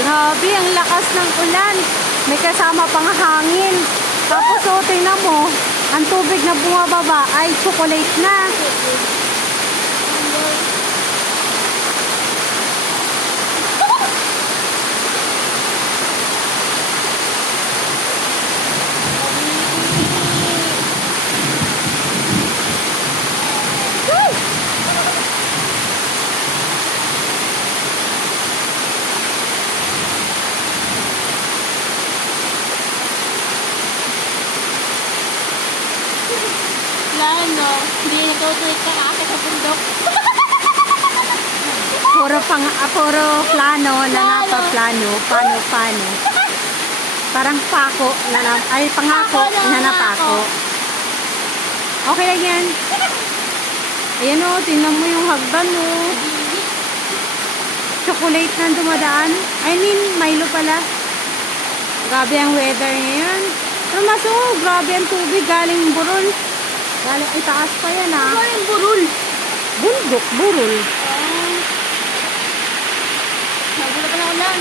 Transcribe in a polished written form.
Grabe, ang lakas ng ulan. May kasama pang hangin. Tapos, tingnan mo, ang tubig na bumababa ay chocolate na. Plano, hindi natutuloy ka ate sa bundok. Puro plano na napaplano. Paano. Parang pako ay pangako na napako. Okay lang yan. Ayan o, tingnan mo yung hagdan o. Chocolate na dumadaan. I mean, Milo pala. Grabe ang weather ngayon. Pero mas grabe ang tubig galing burol. Galing itaas pa yan ha. Ano yung burol? Burol. Nagulat na ako lang.